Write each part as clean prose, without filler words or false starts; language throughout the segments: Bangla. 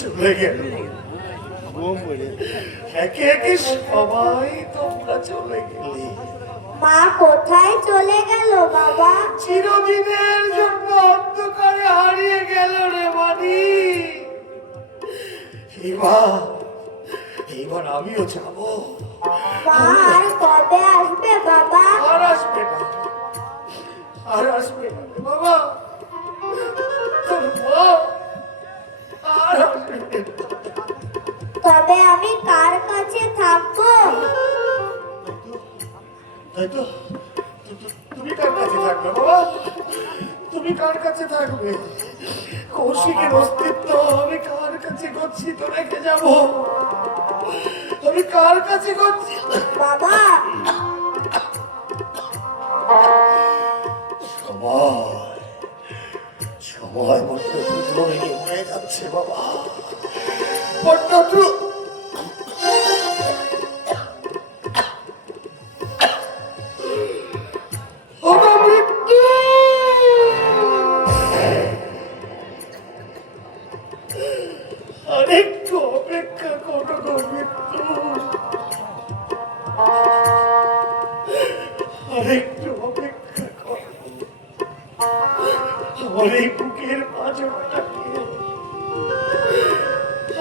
চলে গেল একে একে সবাই তোমরা চলে গেলে। মা কোথায় চলে গেল বাবা? চিরদিনের জন্য অন্ধকারে হারিয়ে গেল রে মানি। এবার আমিও যাব। মা আর কবে আসবে বাবা? আর আসবে না, আর আসবে না রে বাবা। তোর মা আর আসবে না। তবে আমি কার কাছে থাকবো? তুমি কার কাছে থাকবে বাবা? তুমি কার কাছে থাকবে? কৌশিকের অস্তিত্ব আমি কার কাছে গচ্ছিত রেখে যাব? আমি কার কাছে গচ্ছিত? বাবা সময় বড্ড দ্রুত হয়ে যাচ্ছে বাবা, বড্ড দ্রুত। আরেকটু অপেক্ষা করো গো মৃত্যু, আরেকটু অপেক্ষা করো। আমার এই বুকের পাঁজরটাকে,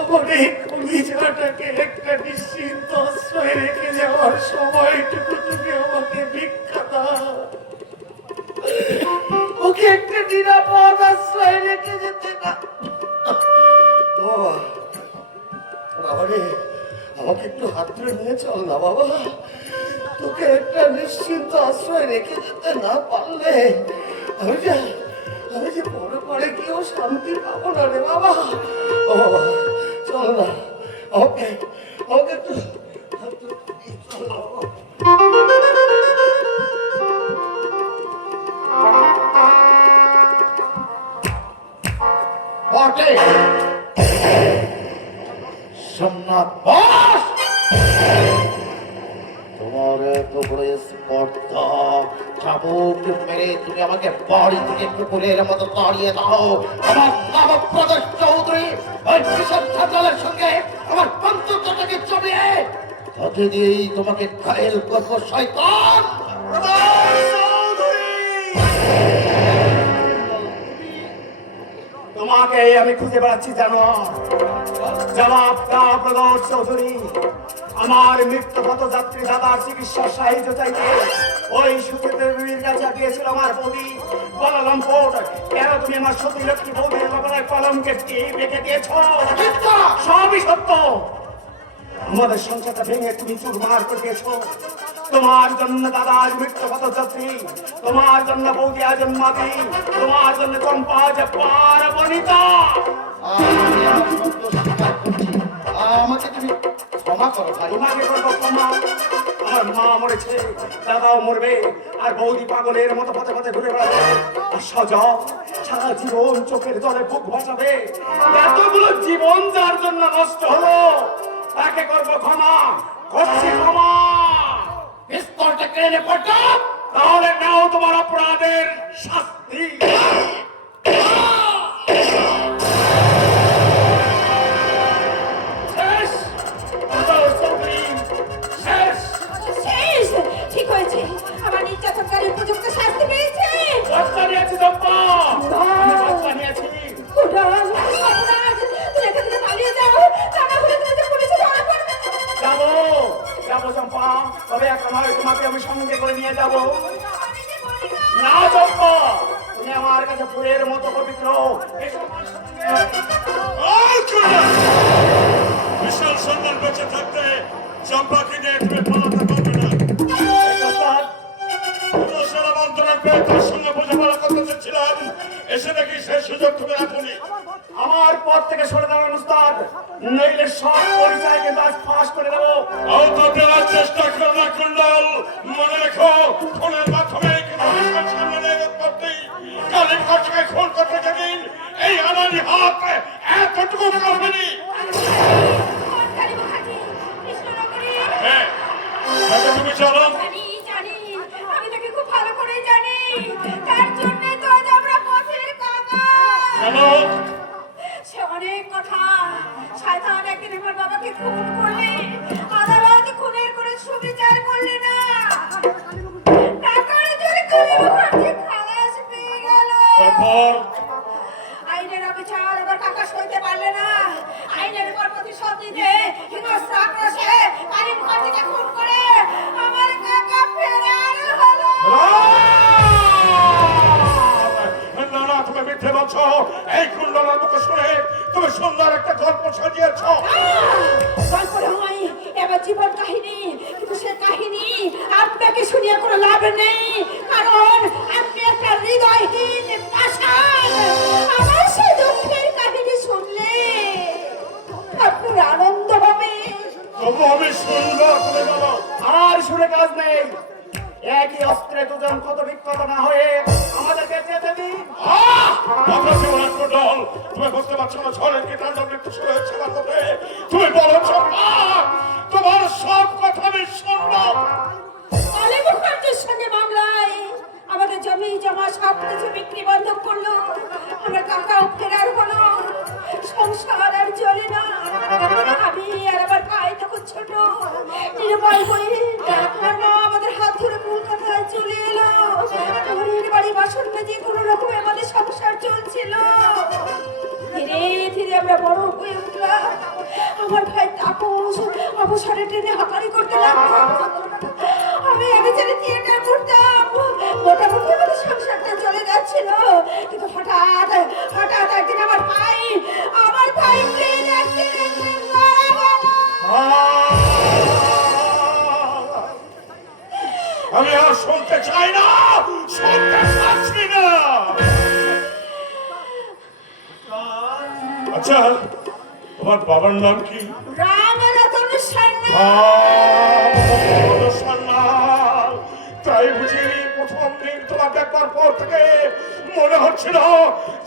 আমার এই কলিজাটাকে একটা নিশ্চিন্ত আশ্রয় রেখে যাওয়ার সময়টুকু তুমি আমাকে ভিক্ষা দাও। ওকে একটা নিরাপদ আশ্রয় রেখে যেতে না। বাবা রে, আমাকে একটু হাত ধরে নিয়ে চল না বাবা। তোকে একটা নিশ্চিন্ত আশ্রয় রেখে যেতে না পারলে আমি যে বড় পরে গিয়েও শান্তি পাবো না রে বাবা। ও বাবা চল না, আমাকে আমাকে একটু হাত ধরে নিয়ে চল না বাবা। সোমনাথ বস, তোমার এত বড় স্পর্ধা, চাবুক মেরে তুমি আমাকে বাড়ি থেকে পুকুরের মতো তাড়িয়ে দাও। আমার নাম প্রদেশ চৌধুরী, ওই কিশোর ছাত্রালের সঙ্গে আমার বন্ধুত্বটাকে জমিয়ে তাতে দিয়েই তোমাকে ঘায়েল করবো শয়তান। তোমাকে আমি খুঁজে বেড়াচ্ছি জানো? জবাব দাও প্রদোষ চৌধুরী। আমার মৃত্যু পথযাত্রী দাদার চিকিৎসার সাহায্য চাইতে ওই সুচিত্রের কাছে গিয়েছিল আমার বৌদি কুয়ালালামপুর। কেন তুমি আমার সতী লক্ষ্মী বৌদির কপালের কলমকে রেখে দিয়েছ? সবই সত্য। আমাদের সংসারটা ভেঙে তুমি চুরমার করে দিয়েছ। তোমার জন্য দাদা আজ মৃত্যু পথযাত্রী, তোমার জন্য বৌদি আজ মাদি, তোমার জন্য চম্পা আজ পার্বণিতা। আমাকে তুমি ক্ষমা করো ভাই। তোমাকে করবো ক্ষমা? আমার মা মরেছে, দাদাও মরবে, আর বৌদি পাগলের মতো পথে পথে ঘুরে বেড়াবে। আর সজা সারা জীবন চোখের জলে বুক ভাসাবে। এতগুলো জীবন যার জন্য নষ্ট হলো, তাকে করবো ক্ষমা, করছি ক্ষমা। পিস্তলটা কেড়ে পড়তো, তাহলে নাও তোমার অপরাধের শাস্তি। শেষ প্রদোষ চৌধুরী, শেষ। শেষ। ঠিক হয়েছে, আমার নির্যাতনকারী উপযুক্ত শাস্তি পেয়েছে। বদলা নিয়েছি চম্পা, আমি বদলা নিয়েছি। উড়াল, সর্বনাশ, তুমি এখান থেকে পালিয়ে যাও, তা না হলে তুমি যে পুলিশে ধরা পড়বে। যাবো যাবো চম্পা, তবে একটা নয়, তোমাকে আমি সঙ্গে করে নিয়ে যাবো। আমি যে বলি না। না চম্পা, তুমি আমার কাছে ফুলের মতো পবিত্র। এসো আমার সঙ্গে। বিশাল সম্মান বেঁচে থাকতে চম্পাকে নিয়ে তুমি পালাতে পারবে না। সারা মন্ত্রণার পেয়ে তার সঙ্গে বোঝাপড়া করতে চেয়েছিলাম, এসে দেখি সে সুযোগ তুমি রাখুনি। আমার পথ থেকে সরে দাঁড়ান উস্তাদ, নইলে সব পরিচয় কিন্তু আজ ফাঁস করে দেবো। আহত দেওয়ার চেষ্টা করো না কুণ্ডল, মনে রেখো খুনের মাধ্যমে সামনে নিয়ে করতেই কালীর কাছে খুন করতে যেদিন এই আনানি হাত এতটুকু করবেনি। কালী মুখার্জি, কৃষ্ণনগরী। হ্যাঁ, তুমি চলো। জানি, জানি, আমি তাকে খুব ভালো করে জানি। তার জন্যে তো আজ আমরা পথের কাঙাল। চলো। সে অনেক কথা। শয়তান একদিন আমার বাবাকে খুন করলে, আদালত খুনের করে সুবিচার করলে না। টাকার জোরে কালী মুখার্জি খালাস পেয়ে গেল। তারপর আইনের অবিচার এবার কাকা সইতে পারলে না। আইনের উপর প্রতিশোধ নিতে হিংস্র আক্রোশে কালী মুখার্জিকে খুন করে আমার কাকা ফেরার হলো। না না, তুমি মিথ্যে বলছো। এই কুণ্ডলার মুখে শুনে তুমি সুন্দর একটা গল্প সাজিয়েছ। গল্প নয়, এবার জীবন কাহিনী। কিন্তু সে কাহিনী আপনাকে শুনিয়ে কোনো লাভ নেই, কারণ আপনি একটা হৃদয়হীন পাষাণ। আমার সেই দুঃখের কাহিনী শুনলে আপনার আনন্দ হবে। তবু আমি শুনবো, তুমি বলো। আর শুনে কাজ নেই। একই অস্ত্রে দুজন ক্ষত বিক্ষত না হয়ে আমাদেরকে যেতে দিন। আমরা জীবনের কুণ্ডল, তুমি বুঝতে পারছো না ঝড়ের কি তাণ্ডব নৃত্য শুরু হয়েছে আমার মধ্যে। তুমি বলেছো তোমার সব কথা আমি শুনবো। কালী মুখার্জির সঙ্গে মামলায় আমাদের জমি জমা সব কিছু বিক্রি বন্ধ করলো। আমার কাকা ফেরার হলো। সংসার আর চলে না। আমি আর আমার ভাই তখন ছোট নিরুপায় হয়ে আমার মা আমাদের হাত ধরে কলকাতায় চলে এলো। ঘরের বাড়ি বাসন মেজে কোনো রকমে আমাদের সংসার চলছিল। ধীরে ধীরে আমরা বড় হয়ে উঠলাম। আমার ভাই তাপস অবসরে ট্রেনে হাঁকারি করতে লাগলো। আমি ছেড়ে থিয়েটার করতাম। মোটামুটি আমাদের সংসারটা চলে যাচ্ছিল। কিন্তু হঠাৎ হঠাৎ একদিন আমার ভাই প্লেন অ্যাক্সিডেন্টে মারা গেল। আমি আর শুনতে চাই না, শুনতে পাচ্ছি না। আচ্ছা, তোমার বাবার নাম কি? রামরতন সান্যাল। সান্যাল। তাই বুঝি প্রথম দিন তোমার দেখবার পর থেকে মনে হচ্ছিল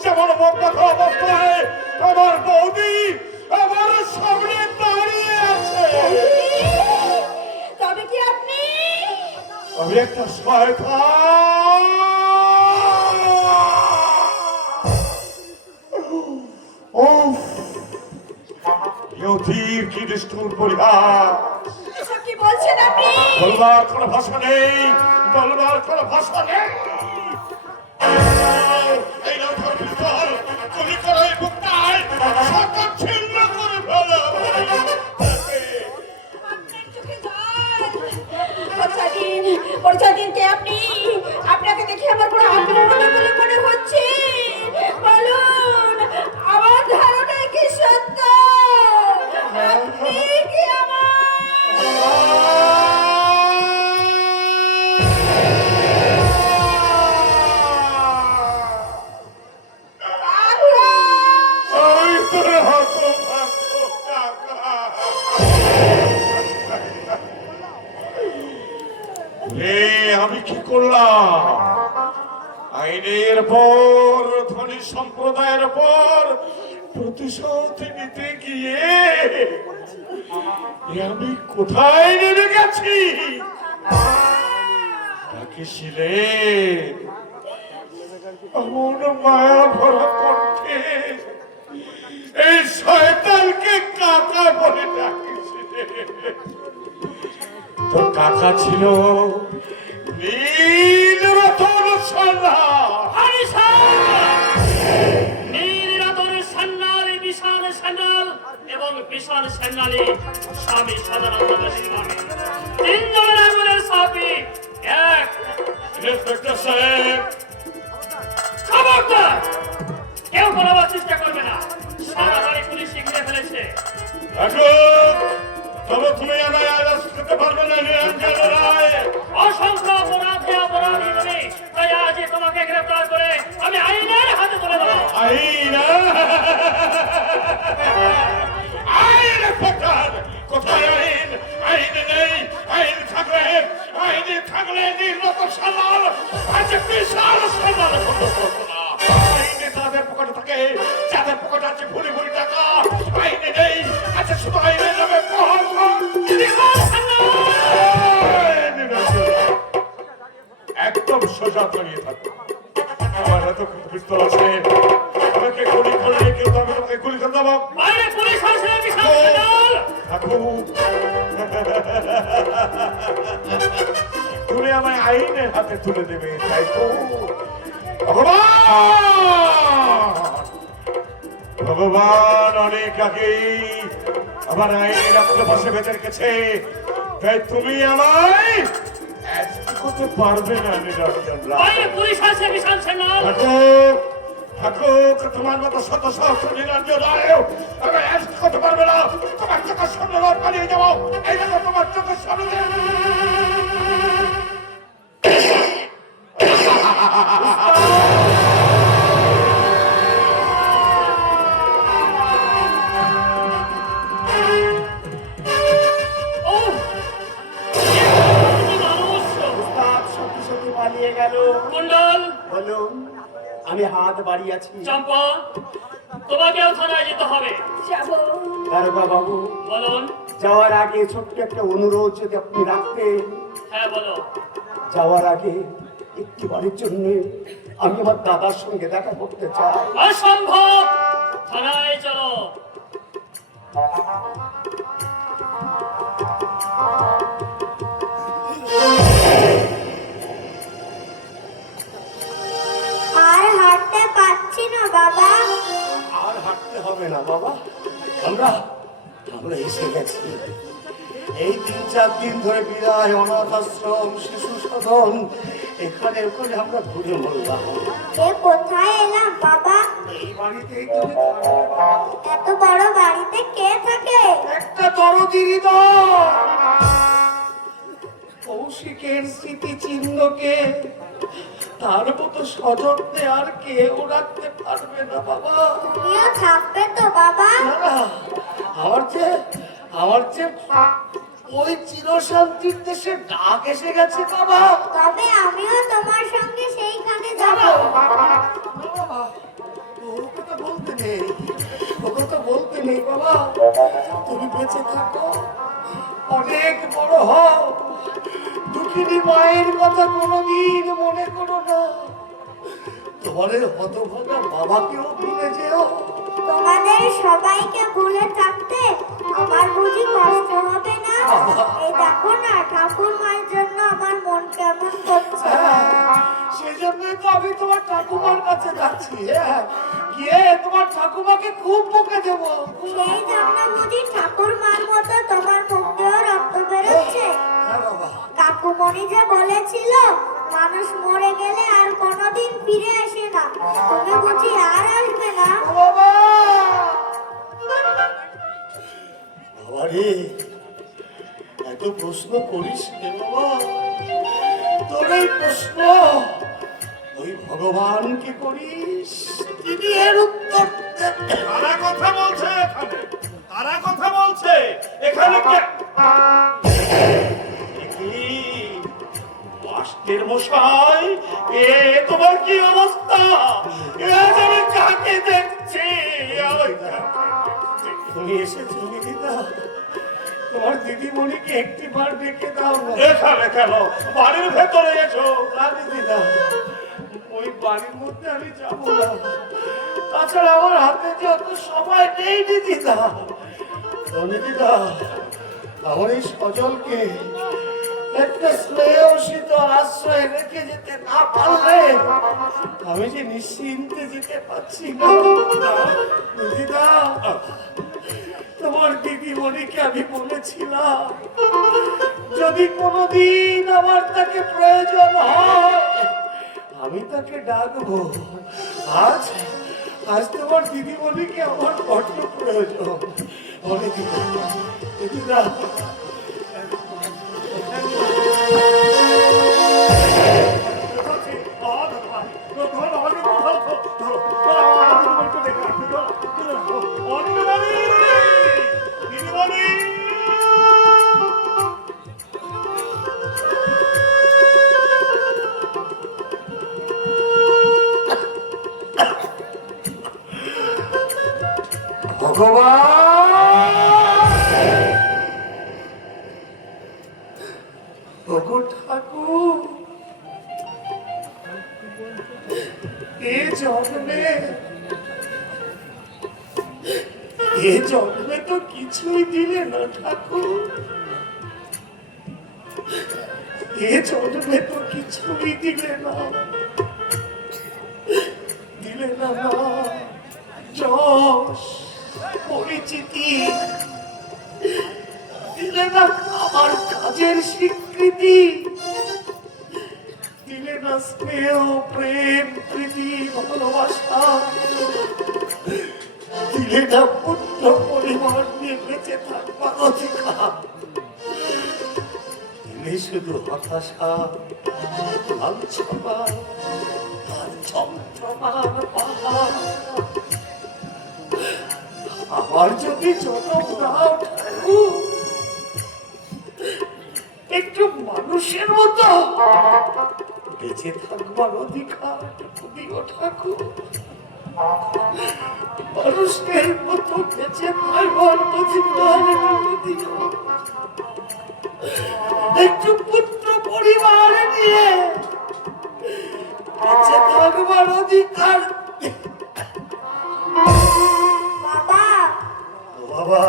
যেমন মগ্ন অবস্থায় আমার বৌদি আমার সামনে দাঁড়িয়ে আছে। তবে কি আপনি? আমি একটা শয়তান। উফ, ইয়তির কি নিষ্ঠুর পরিহাস। এসব কি বলছেন আপনি? বলবার কোনো ভাষা নেই, বলবার কোনো ভাষা নেই। এই নাও ধর পিস্তল, গুলি করো এই বুকটায়, সকল ছিন্ন করে ফেলো। আপনার চোখে জল। পরিচয় দিন কে আপনি? আপনাকে দেখে আমার বড় আগ্রহ বলে মনে হচ্ছে। বলুন, আমার ধারণা কি সত্য? আপনি কি আমার আমি তোর হতভাগ্য কাকা। আমি কি করলাম? আইনের পর ধনী সম্প্রদায়ের পর প্রতিশোধ নিতে গিয়ে আমি কোথায় নেমে গেছি? শিলে এমন মায়া ভরা কণ্ঠে এই শয়তানকে কাকা বলে ডাকিছিলে। তো কাকা ছিল নীলরতন সান্যাল, বিশাল সান্যাল এবং বিশাল সান্যালের স্বামী সাধারণ তিনজনের আগুনের সাপি এক। ইন্সপেক্টর সাহেব, খবরদার কেউ বলাবার চেষ্টা করবে না। সারা বাড়ি পুলিশ ঘিরে ফেলেছে। তবে তুমি আমায় আরেস্ট করতে পারবে না নিরঞ্জন রায়। অসংখ্য অপরাধে অপরাধী তুমি, তাই আজ তোমাকে গ্রেফতার করে আমি আইনের হাতে তুলে দেবো। আইন আইন ইন্সপেক্টর, কোথায় আইন? আইন নেই। আইন থাকলে নীলরতন সান্যাল আজ বিশাল সান্যাল আইনে তাদের পকেটে থাকে যাদের পকেটে আছে ভুরি ভুরি টাকা। আইনে নেই, আছে শুধু আইনের নামে একদম সোজা দাঁড়িয়ে থাকো। আমার হাতে পিস্তল আছে, আমাকে গুলি করলে কিন্তু আমি তোমাকে গুলি করে দেবো। বাইরে পুলিশ আসে বিশাল সেনাদল। ঠাকুর, তুমি আমায় আইনের হাতে তুলে দেবে, তাই তো? ভগবান, ভগবান অনেক আগেই আমার আইনের আত্মপাশে বেঁধে রেখেছে, তাই তুমি আমায় করতে পারবে না নিরঞ্জন রায়। বাইরে পুলিশ আসে বিশাল সেনাদল। ঠাকুর, ঠাকুর, তোমার মতো শত সহস্র নিরঞ্জন রায় আমি অ্যারেস্ট করতে পারবে না। তোমার চোখের সামনে রাত পালিয়ে যাবো, এই দেখো তোমার চোখের সামনে। ও তুমি মানুষ। উস্তাদ সত্যি সত্যি পালিয়ে গেল। কুণ্ডল, বলুন, আমি হাত বাড়িয়েছি। চম্পা, তোমাকেও থানায় যেতে হবে। যাবো। দারোগা বাবু, বলুন। যাওয়ার আগে ছোট্ট একটা অনুরোধ যদি আপনি রাখতেন। হ্যাঁ বলো। যাওয়ার আগে একটিবারের জন্য আমি আমার দাদার সঙ্গে দেখা করতে চাই। অসম্ভব, থানায় চলো। আর হাঁটতে পারছি না বাবা। আর হাঁটতে হবে না বাবা, আমরা আমরা এসে গেছি। এই 3-4 দিন ধরে বিদায়, অনাথ আশ্রম, শিশু সদন, এখানে ওখানে আমরা ঘুরে মরলাম। এ কোথায় এলাম বাবা? এই বাড়িতেই তুমি থাকো বাবা। এত বড় বাড়িতে কে থাকে? একটা দরদির হৃদয়, কৌশিকের স্মৃতিচিহ্নকে তার মতো সযত্নে আর কেউ রাখতে পারবে না বাবা। তুমিও থাকবে তো বাবা? না, না, আমার যে ওই চিরশান্তির দেশে ডাক এসে গেছে বাবা। তবে আমিও তোমার সঙ্গে সেইখানে যাব। ও কথা বলতে নেই, ও কথা বলতে নেই বাবা। তুমি বেঁচে থাকো, অনেক বড় হও, দুঃখিনী মায়ের কথা কোনোদিন মনে করো না। তোমার হতভাগা বাবাকেও ভুলে যেও। তোমাদের সবাইকে ভুলে থাকতে আমার বুঝি কষ্ট হবে না? এই দেখো না, ঠাকুর মায়ের জন্য আমার মন কেমন করছে। সেজন্যই তো আমি তোমার ঠাকুমার কাছে যাচ্ছি। গিয়ে তোমার ঠাকুমাকে খুব বকে দেবো। সেই জন্য বুঝি ঠাকুর মার মতো তোমার মুখ দিয়েও রক্ত বেরোচ্ছে? হ্যাঁ বাবা। কাকুমণি যে বলেছিল মানুষ মরে গেলে আর কোনোদিন ফিরে আসে না, তুমি বুঝি আর আসবে না? ও বাবা! বাবা রে, এত প্রশ্ন করিস রে বাবা। তোর এই প্রশ্ন ওই ভগবানকে করিস, তিনি এর উত্তর দেবেন। তারা কথা বলছে এখানে, তারা কথা বলছে এখানে মাস্টার মশাই, এ তোমার কি অবস্থা? আজ আমি কাকে দেখছি? তুমি এসেছো দিদিদা, তোমার দিদিমণিকে একটি বার ডেকে দাও না। এখানে কেন? বাড়ির ভেতরে এসো। না দিদিদা, ওই বাড়ির মধ্যে আমি যাবো না। তাছাড়া আমার হাতে যে অত সময় নেই দিদিদা। দিদিদা, আমার এই সজলকে একটা স্নেহশীত আশ্রয় রেখে যেতে না পারলে আমি যে নিশ্চিন্তে যেতে পারছি না। দিদিদা, তোমার দিদিমণিকে আমি বলেছিলাম যদি কোনোদিন আমার তাকে প্রয়োজন হয় আমি তাকে ডাকবো। আজ আজ তোমার দিদিমণিকে আমার বড্ড প্রয়োজন। বলে দিদিদা, ভগবান, ঠাকুর, এ জন্মে এ জন্মে তো কিছুই দিলে না ঠাকুর, এ জন্মে তো কিছুই দিলে না, দিলে না যশ পরিচিতি, দিলে না আমার কাজের স্বীকৃতি, দিলে না স্নেহ প্রেম প্রীতি ভালোবাসা, দিলে না পুত্র পরিবার নিয়ে বেঁচে থাকবার অধিকার, দিলে শুধু হতাশা লাঞ্ছনা আর যন্ত্রণার পাহাড়। আমার যদি জনম দাও ঠাকুর, একটু মানুষের মতো বেঁচে থাকবার অধিকার দিও ঠাকুর, মানুষের মতো বেঁচে থাকবার অধিকার দিও, একটু পুত্র পরিবার নিয়ে বেঁচে থাকবার অধিকার। বাবা বাবা,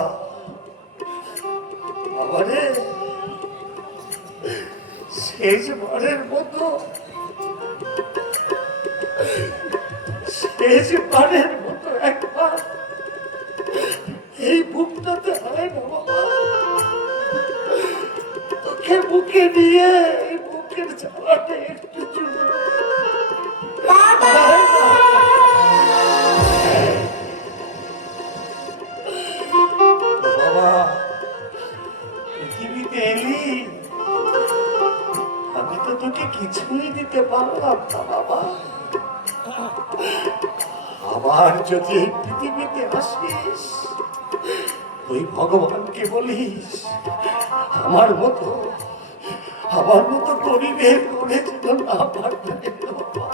বাবা রে, শেষবারের মতো, শেষবারের মতো একবার এই বুকটাতে হয় না বাবা, তোকে বুকে নিয়ে এই বুকের জ্বালাটা একটু চুলো। বাবা, পৃথিবীতে এলি, আমি তো তোকে কিছুই দিতে পারলাম না বাবা, আবার যদি এই পৃথিবীতে আসিস, তুই ভগবানকে বলিস আমার মতো গরিবের করে যেন না পাঠায় বাবা,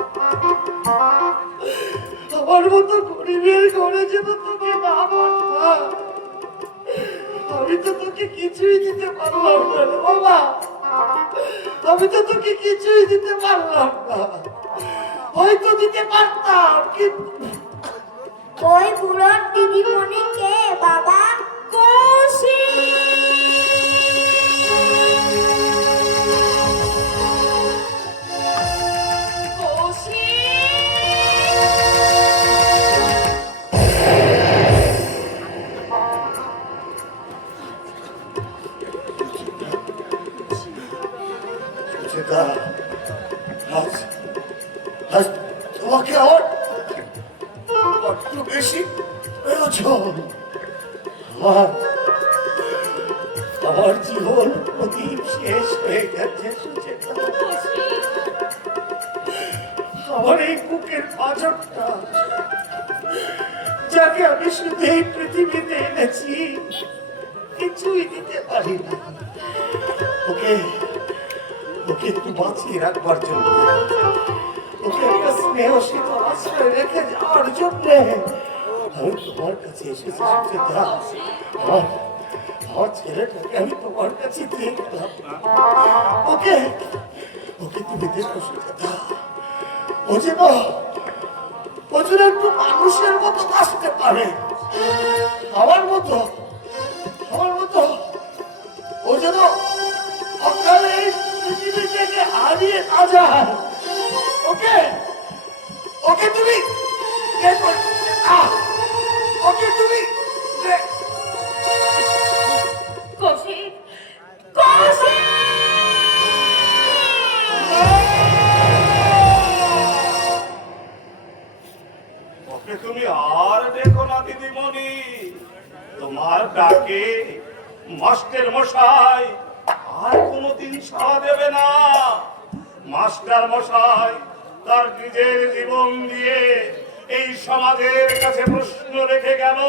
আমার মতো গরিবের করে যেন তোকে না পাঠায়। আমি তো তোকে কিছুই দিতে পারলাম না রে বাবা, আমি তো তোকে কিছুই দিতে পারলাম না, হয়তো দিতে পারতাম কিন্তু। ওই বুড়োর দিদিমণি কে বাবা? তোমাকে আমার বড্ড বেশি প্রয়োজন, আমার জীবন প্রদীপ শেষ হয়ে গেছে সুচেতা, আমার এই বুকের পাঁচটা যাকে আমি শুধু এই পৃথিবীতে এনেছি, কিছুই দিতে পারি না, ওকে ওকে একটু বাঁচিয়ে রাখবার জন্য, ওকে একটা স্নেহ শীতল আশ্রয় রেখে যাওয়ার জন্য আমি তোমার কাছে এসেছি সুচেতা। আমার ছেলেটাকে আমি তোমার কাছে দিয়ে গেলাম, ওকে ওকে তুমি দেখো সুচেতা, ও যেন একটু মানুষের মতো বাঁচতে পারে, আমার মতো ও যেন অকালে এই পৃথিবী থেকে হারিয়ে না যায়। ওকে তুমি দেখো, ওকে তুমি কৌশিক, কৌশিক! ওকে তুমি আর দেখো না দিদিমণি, তোমার ডাকে মাস্টার মশাই আর কোনোদিন সাড়া দেবে না। মাস্টার মশাই তার নিজের জীবন দিয়ে এই সমাজের কাছে প্রশ্ন রেখে গেল,